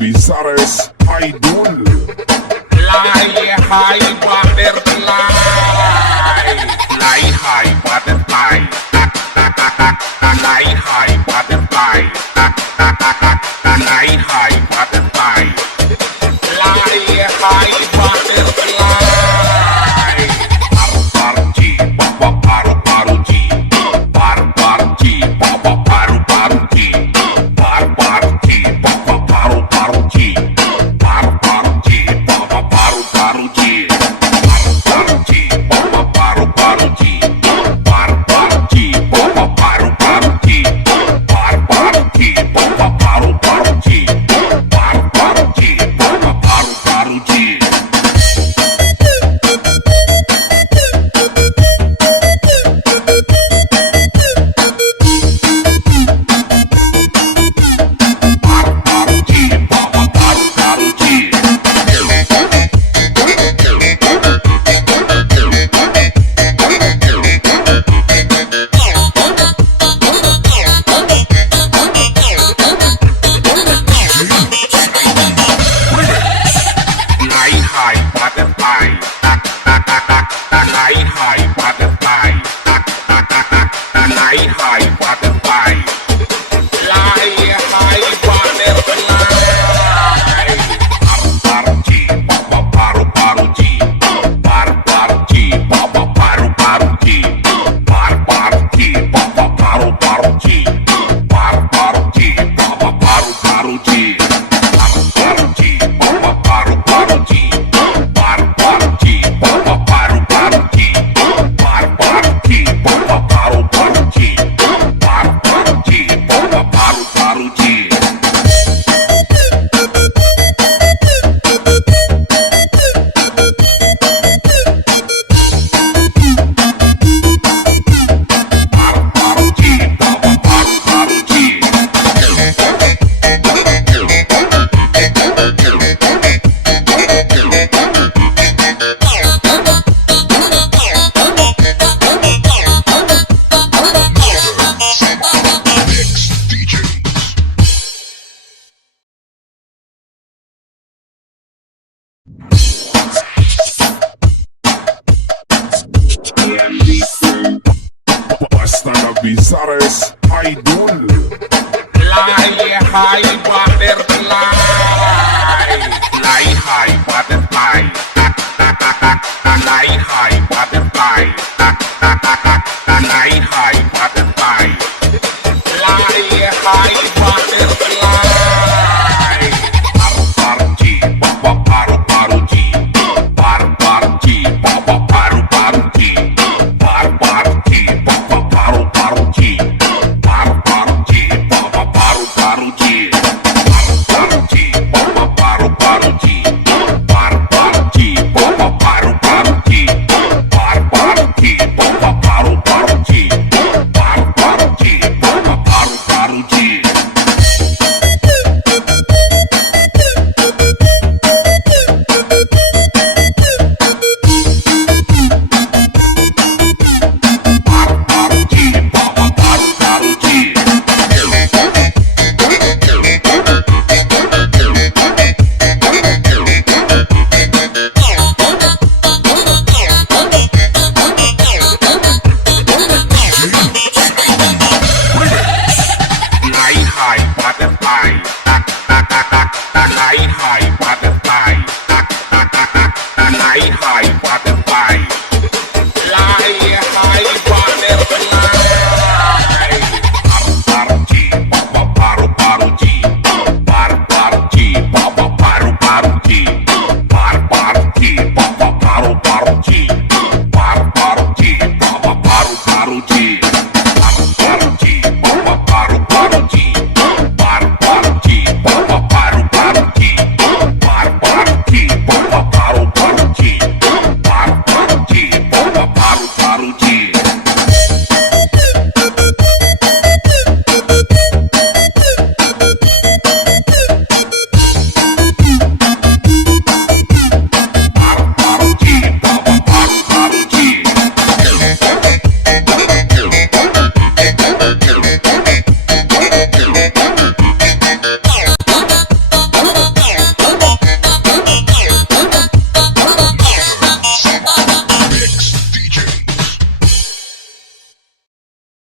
Bisares Idol. Fly high butterfly, fly high butterfly, fly high butterfly, fly high butterfly, fly high butterfly. Paru-paru-ji, paru-paru-ji, paru-paru-ji, paru-paru-ji, paru-paru-ji, paru-paru-ji, paru-paru-ji, paru-paru-ji, paru-paru-ji, paru-paru-ji, paru-paru-ji, paru-paru-ji, paru-paru-ji, paru-paru-ji, paru-paru-ji, paru-paru-ji. Basta na Bisares Idol. Fly high butterfly, fly high butterfly, fly high butterfly, fly high butterfly, fly high butterfly. Paru-paru-ji, paru-paru-ji, paru-paru-ji, paru-paru-ji, paru-paru-ji, paru-paru-ji, paru-paru-ji, paru-paru-ji, paru-paru-ji, paru-paru-ji, paru-paru-ji, paru-paru-ji, paru-paru-ji, paru-paru-ji, paru-paru-ji, paru-paru-ji. Paru-paru-ji, paru-paru-ji, paru-paru-ji.